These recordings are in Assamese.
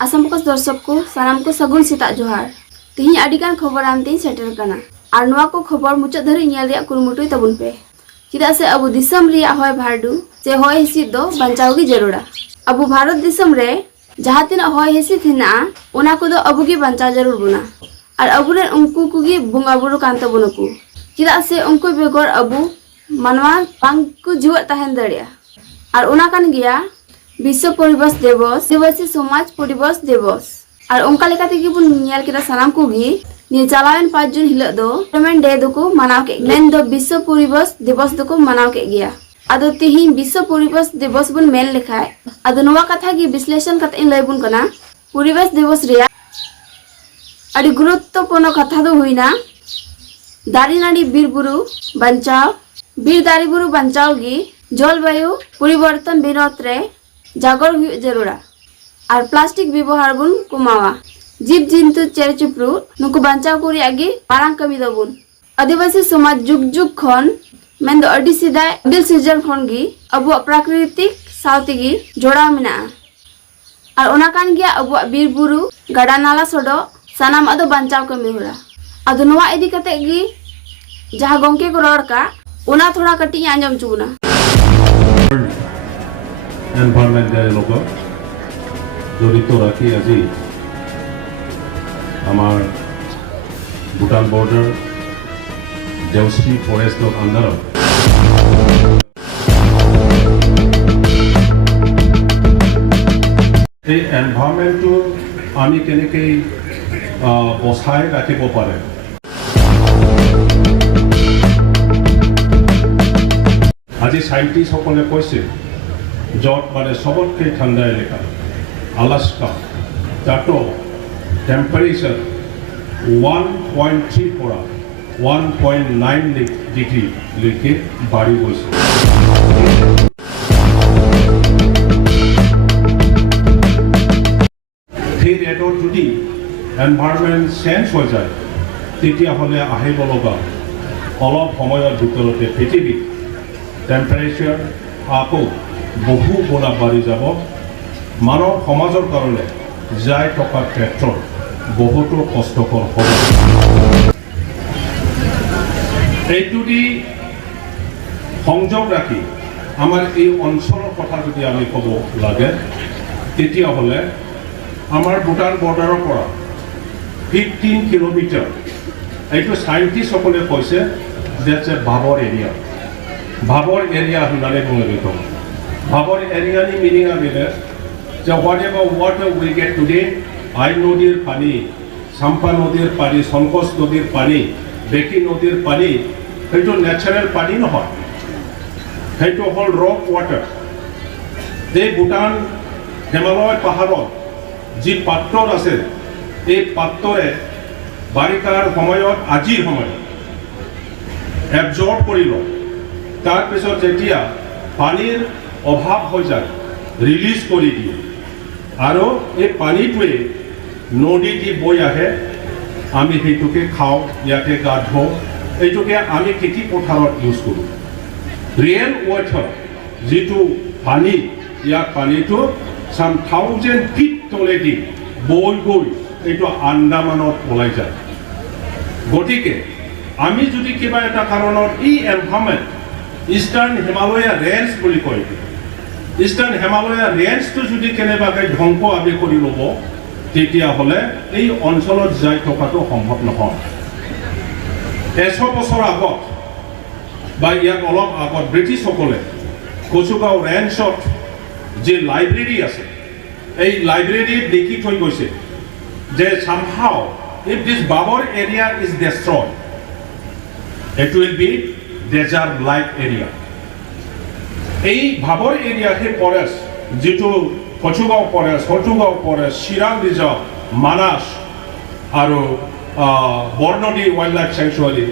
आसाम पॉक्स दर्शक को सानाम को सगुन सेता जोहार तिहिं आडिगान खबर आनते सेटर कना आर नोआ को खबर मुचाद धरि नेल रिया कुरुमुटुय तबुन पे चिदा से अबु दिसम रिया होय भारडू से होय हिसिद दो बंचाव गी जरूरा अबु भारत दिसम रे जहां तिना होय हिसिद हिना ओना को दो अबु गी बंचाव जरूर बुना और अबु रे उनको कुगी बुंगा बुरु कान तबुन को चिदा से उनको बेगोर अबु मानवा बांग को जीवत तहन दड़िया और ओना कान गिया विश्व परिवेश दिवस दिवसी समाज परिवेश दिवस और उनका लेका तेगी बुन नियल केदा सानाम कोगी नि चालावेन 5 जून हिलो दो एनवायरनमेंट डे दो को मनाव के मेन दो विश्व परिवेश दिवस दो को मनाव के गया आदो तिहि विश्व परिवेश दिवस बुन मेन लेखाय आदो नोवा कथा गी विश्लेषण कते इन लयबुन कना परिवेश दिवस रिया अडी गुरुत्वपूर्ण कथा दो हुइना दारी नाडी बीर बुरु बंचाव बीर दारी बुरु बंचाव गी जलवायु परिवर्तन विरोध रे जागर हुई जरूरा और प्लास्टिक व्यवहार बुन कमावा जीव जंतु चेर चिप्रू नुकु बंचाव को रियागी मारांग कमी दबुन आदिवासी समाज जुग जुग खन मेन दो अडी सिदाय दिल सीजन खन गी अबु प्राकृतिक सावतिगी जोड़ा मिना और ओना कान गिया अबु बीर बुरु गड़ा नाला सोडो सानाम अदो बंचाव कमी होला अदो नोवा इदी कते गी जहां गोंके को रोड का ओना थोड़ा कटी आंजम चुना एनवायरनमेंट डे লগত জড়িত রাখি আজি আমার ভুটান বর্ডার দেওশ্রী ফৰেস্টৰ আন্ডাৰত এই এনভাইৰনমেণ্টটো আমি কেনেকৈ বচাই ৰাখিব পাৰে আজি সাইণ্টিষ্টসকলে কৈছে য'ত মানে সবতকৈ ঠাণ্ডা এলেকা আলাস্কা তাতো টেম্পারেচার 1.3 পৰা 1.9 ডিগ্ৰী লৈকে বাঢ়ি গৈছে সেই ৰেটত যদি এনভাইৰনমেণ্ট চেঞ্জ হৈ যায় তেতিয়াহ'লে আহিব লগা অলপ সময়ৰ ভিতৰতে পৃথিৱীত টেম্পাৰেচাৰ আকৌ বহু গুণা বাঢ়ি যাব মানৱ সমাজৰ কাৰণে যাই থকা ক্ষেত্ৰত বহুতো কষ্টকৰ হ'ব এইটো দি সংযোগ ৰাখি আমাৰ এই অঞ্চলৰ কথা যদি আমি ক'ব লাগে তেতিয়াহ'লে আমাৰ ভুটান বৰ্ডাৰৰ পৰা 15 কিলোমিটাৰ এইটো সাইণ্টিষ্টসকলে কৈছে দ্যাটছ এ ভাবৰ এৰিয়া ভাবৰ এৰিয়া হোনালে বুঙে কওঁ ভাবৰ এৰিয়ানি মিনিং আবিলে যে whatever water we get today Aie নদীৰ পানী চাম্পা নদীৰ পানী সংকোচ নদীৰ পানী বেকি নদীৰ পানী সেইটো নেচাৰেল পানী নহয় সেইটো হ'ল ৰক ৱাটাৰ এই ভুটান হিমালয় পাহাৰত যি পাত্ৰৰ আছে এই পাত্ৰৰে বাৰিষাৰ সময়ত আজিৰ সময়ত এবজৰ্ব কৰি লয় তাৰপিছত যেতিয়া পানীৰ অভাৱ হৈ যায় ৰিলিজ কৰি দিয়ে আৰু এই পানীটোৱে নদী দি বৈ আহে আমি সেইটোকে খাওঁ ইয়াতে গা ধুওঁ এইটোকে আমি খেতি পথাৰত ইউজ কৰোঁ ৰিয়েল ৱাটাৰ যিটো পানী ইয়াৰ পানীটো চাম 1000 ফিট তলেদি বৈ গৈ এইটো আন্দামানত ওলাই যায় গতিকে আমি যদি কিবা এটা কাৰণত এই এনভাইৰনমেণ্ট ইষ্টাৰ্ণ হিমালয়া ৰেঞ্জ বুলি কয় ইষ্টাৰ্ণ হিমালয়া ৰেঞ্জটো যদি কেনেবাকৈ ধ্বংস আমি কৰি ল'ব তেতিয়াহ'লে এই অঞ্চলত যাই থকাটো সম্ভৱ নহয় 100 বছৰ আগত বা ইয়াত অলপ আগত ব্ৰিটিছসকলে কচুগাঁও ৰেঞ্জত যে লাইব্ৰেৰী আছে এই লাইব্ৰেৰীত লিখি থৈ গৈছে যে somehow if this Babur area is destroyed it will be desert like area এই ভাবৰ এৰিয়াতে ফৰেষ্ট যেটো Kachugaon forest Haltugaon forest Chirang reserve Manas আৰু বৰ্ণদী ওয়াইল্ড লাইফ স্যাংচুয়াৰি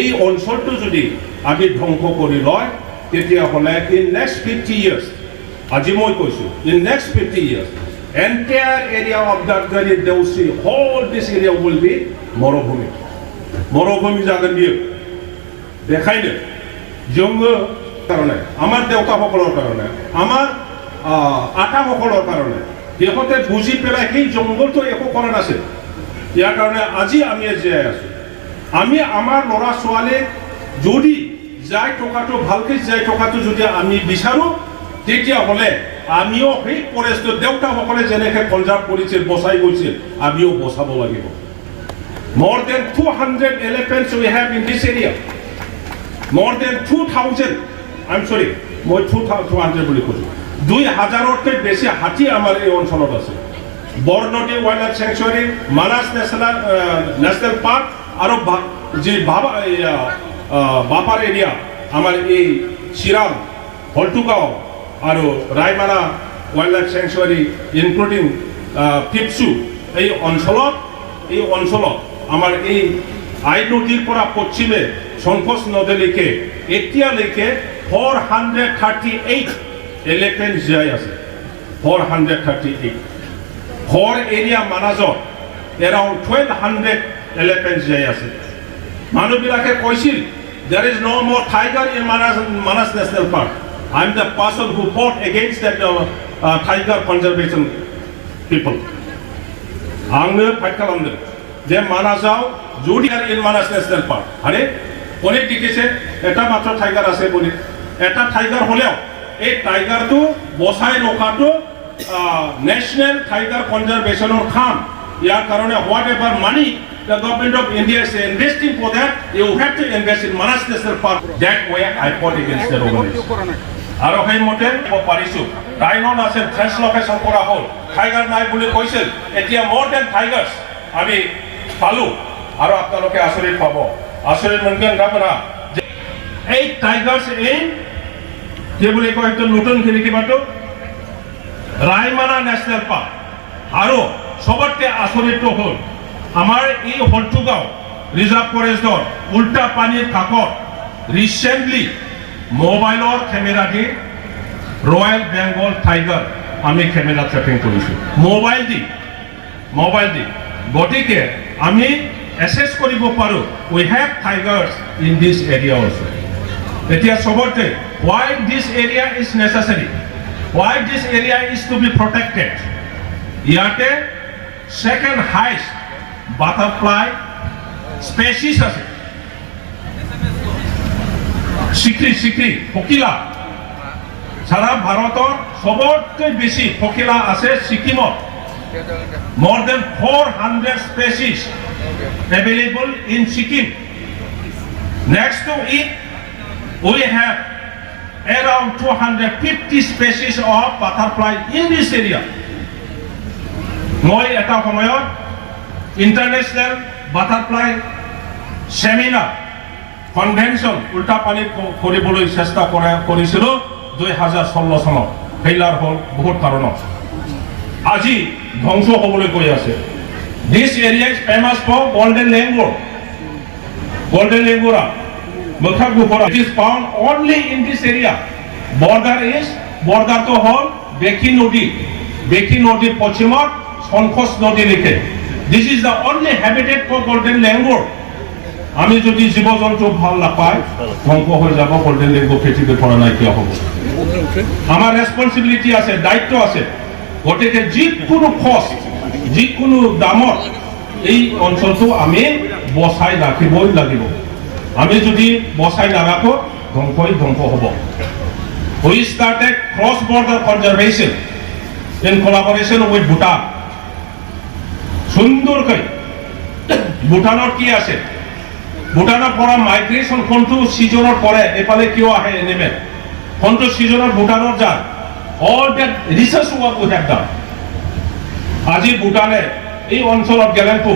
এই অঞ্চলটো যদি আমি ধ্বংস কৰি লয় তেতিয়াহ'লে ইন নেক্সট 50 years আজি মই কৈছো in next 50 years entire area of that Gari Deusi whole this area will be মৰুভূমি জাগা দিয়ে দেখাই দে জঙ্গ কাৰণে আমাৰ দেউতাসকলৰ কাৰণে আমাৰ আটাসকলৰ কাৰণে সিহঁতে বুজি পেলাই সেই জংঘলটো একো কৰা নাছিল ইয়াৰ কাৰণে আজি আমি জীয়াই আছোঁ আমি আমাৰ ল'ৰা ছোৱালীক যদি যায় টকাটো ভালকৈ যায় টকাটো যদি আমি বিচাৰোঁ তেতিয়াহ'লে আমিও সেই ফৰেষ্টটো দেউতাসকলে যেনেকৈ কনজাৰ্ভ কৰিছিল বচাই গৈছিল আমিও বচাব লাগিব More than 200 elephants we have in this area. More than 2,000. I'm sorry, মই 200 বুলি কৈছোঁ 2,000তকৈ বেছি হাতী আমাৰ এই অঞ্চলত আছে Barnadi wild life sanctuary Manas national park আৰু যি বাপাৰ এৰিয়া আমাৰ এই চিৰাং হলটুগাঁও আৰু Raimona wild life sanctuary including Phipsu এই অঞ্চলত আমাৰ এই আই নদীৰ পৰা পশ্চিমে সংকোচ নদীলৈকে এতিয়ালৈকে 438 এলিফেণ্ট জীয়াই আছে 438 ঘৰ এৰিয়া মানাজত এৰাউণ্ড 1200 এলিফেণ্ট জীয়াই আছে মানুহবিলাকে কৈছিল there is no more tiger in Manas National Park. I am the person who fought against that tiger conservation people. आंनो फाइट खालामदों जे मानासाव जुदि इन मानास नेशनेल पार्क आरे अनेक दिखेছে এটা মাত্র টাইগার আছে বলি এটা টাইগার হলেও এই টাইগারটো বসাই ৰখাটো ন্যাশনাল টাইগাৰ কনজাৰভেশনৰ কাম ইয়াৰ কাৰণে whatever money the government of India is investing for that you have to invest in Manas National Park that way I fought against the organization আৰু সেই মতে পাৰিছো ডাইনন আছে ফ্ৰেছ লোকেশ্যন কৰা হ'ল টাইগাৰ নাই বুলি কৈছিল এতিয়া more than tigers আমি পালো আৰু আপোনালোকে আচৰিত পাব আচৰিত মনকেন গাবনা এই টাইগাৰ্স এই কি বুলি কয় তো নতুন কিবাটো ৰায়মানা নেশ্যনেল পাৰ্ক আৰু সবতকে আচৰিত হ'ল আমাৰ এই হলটুগাঁও ৰিজাৰ্ভ ফৰেষ্টৰ উল্টা পানীৰ কাষত ৰিসেন্টলি মোবাইলৰ কেমেৰা দি ৰয়েল বেংগল টাইগাৰ আমি কেমেৰা ট্ৰেপিং কৰিছোঁ মোবাইল দি গতিকে আমি এসেস কৰিব পাৰোঁ we have tigers in this area also এতিয়া সবতে why this area is necessary why this area is to be protected ইয়াতে second highest butterfly species আছে সিক্রি ফকিলা সারা ভাৰতৰ সবতকৈ বেছি ফকিলা আছে সিকিমত more than 400 species available in Sikkim next to it we have around 250 species of butterfly in this area মই এটা সময়ত international butterfly seminar convention উল্টা পানী কৰিবলৈ চেষ্টা কৰিছিল 2016 চনত ফেইলাৰ হ'ল বহুত কাৰণত আজি ধ্বংস হ'বলৈ গৈ আছে this area is famous for golden langur Motha গুফৰা it is found only in this area border to হল বেকি নদী পশ্চিমত সংকোচ নদী লেকে this is the only habitat for golden langur আমি যদি জীৱ জন্তু ভাল নাপায় ধ্বংস হৈ যাব গোল্ডেন লেংগুৰ পৃথিৱীৰ পৰা নাইকিয়া হ'ব আমাৰ ৰেসপন্সিবিলিটি আছে দায়িত্ব আছে গতিকে যিকোনো দামত এই অঞ্চলটো আমি বচাই ৰাখিবই লাগিব আমি যদি বচাই নাৰাখো ধ্বংস হ'ব we started cross border conservation in collaboration with Bhutan সুন্দৰকৈ ভুটানৰ কি আছে ভুটানৰ পৰা মাইগ্ৰেশন কোনটো সিজনৰ পৰে এফালে কিয় আহে এনিমেল কোনটো সিজনৰ ভুটানৰ যায় all that research work we have done আজি ভুটানে এই অঞ্চলত গেলেনপু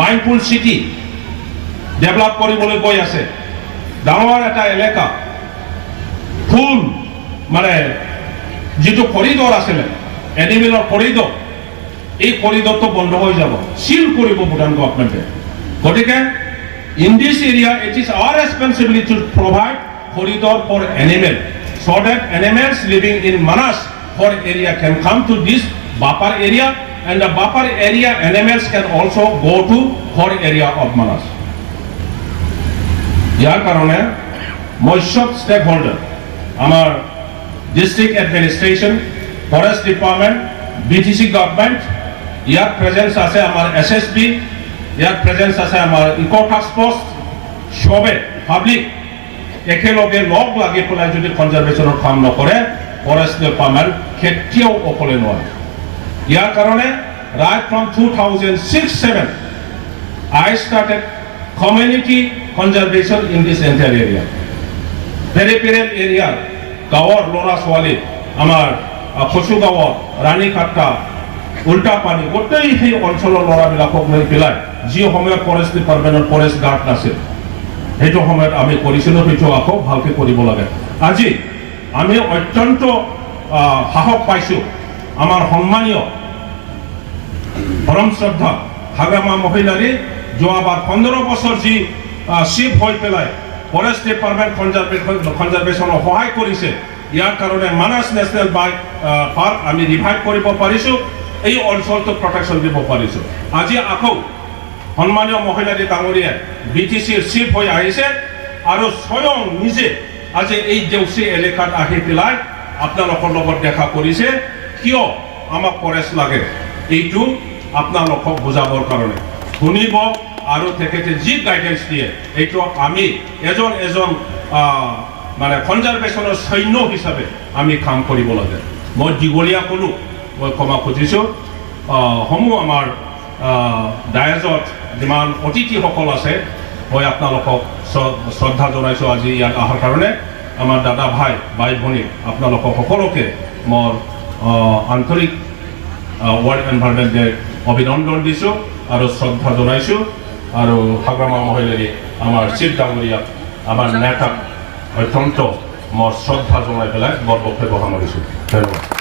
মাইণ্ডফুল সিটি ডেভেলপ কৰিবলৈ গৈ আছে ডাঙৰ এটা এলেকা ফুল মানে যেটো কৰিডৰ আছিল এনিমেলৰ কৰিডৰ এই কৰিডৰটো বন্ধ হৈ যাব সিল কৰিব ভুটান গভৰ্ণমেণ্টে গতিকে in this area it is our responsibility to provide corridor for animal so that animals living in Manas for area can come to this buffer area and the buffer area animals can also go to for area of Manas ইয়াৰ কাৰণে মৎস্য stakeholder আমাৰ district administration forest department BTC government, ইয়ার প্রেজেন্স আছে আমার SSB, ইয়ার প্রেজেন্স আছে আমার ইকো টাস্ক ফোর্স, সবে পাবলিক একেলগে লগ লাগি পেলাই যদি কনজারভেশনের কাম নকৰে ফৰেস্ট ডিপাৰ্টমেন্ট কেতিয়াও অকলে নোৱাৰে। ইয়াৰ কাৰণে right from 2006-07 I started community conservation in this entire area. Peripheral area, গাঁৱৰ ল'ৰা ছোৱালী আমাৰ কচু গাঁৱৰ ৰাণীখাট্টা উল্টাপানী গোটেই সেই অঞ্চলৰ ল'ৰাবিলাকক লৈ পেলাই যি সময়ত ফৰেষ্ট ডিপাৰ্টমেণ্টৰ ফৰেষ্ট গাৰ্ড নাছিল সেইটো সময়ত আমি কৰিছিলোঁ, সেইটো আকৌ ভালকৈ কৰিব লাগে। আজি আমি অত্যন্ত সাহস পাইছোঁ আমাৰ সন্মানীয় পৰম শ্ৰদ্ধা হাগ্ৰামা মহিলাৰী যোৱাবাৰ 15 বছৰ যি চিফ হৈ পেলাই ফৰেষ্ট ডিপাৰ্টমেণ্ট কনজাৰভেশ্যনৰ সহায় কৰিছে, ইয়াৰ কাৰণে মানাস নেশ্যনেল পাৰ্ক আমি ৰিভাইভ কৰিব পাৰিছোঁ, এই অঞ্চলটো প্ৰটেকশ্যন দিব পাৰিছোঁ। আজি আকৌ সন্মানীয় মহিলাৰী ডাঙৰীয়াই BTCৰ চিফ হৈ আহিছে আৰু স্বয়ং নিজে আজি এই দেউচি এলেকাত আহি পেলাই আপোনালোকৰ লগত দেখা কৰিছে কিয় আমাক ফৰেষ্ট লাগে, এইটো আপোনালোকক বুজাবৰ কাৰণে শুনিব আৰু তেখেতে যি গাইডেন্স দিয়ে এইটো আমি এজন মানে কনজাৰভেশ্যনৰ সৈন্য হিচাপে আমি কাম কৰিব লাগে। মই দীঘলীয়া ক'লোঁ, মই ক্ষমা খুজিছোঁ। সমূহ আমাৰ ডায়াজত যিমান অতিথিসকল আছে মই আপোনালোকক শ্ৰদ্ধা জনাইছোঁ আজি ইয়াত অহাৰ কাৰণে। আমাৰ দাদা ভাই বাই ভনী আপোনালোকক সকলোকে মোৰ আন্তৰিক ৱৰ্ল্ড এনভাইৰনমেণ্ট ডে অভিনন্দন দিছোঁ আৰু শ্ৰদ্ধা জনাইছোঁ। আৰু হাগ্ৰামা মহিলাৰী আমাৰ চিফ ডাঙৰীয়াক আমাৰ নেতাক অত্যন্ত মোৰ শ্ৰদ্ধা জনাই পেলাই বৰ বক্তব্য সামৰিছোঁ। ধন্যবাদ।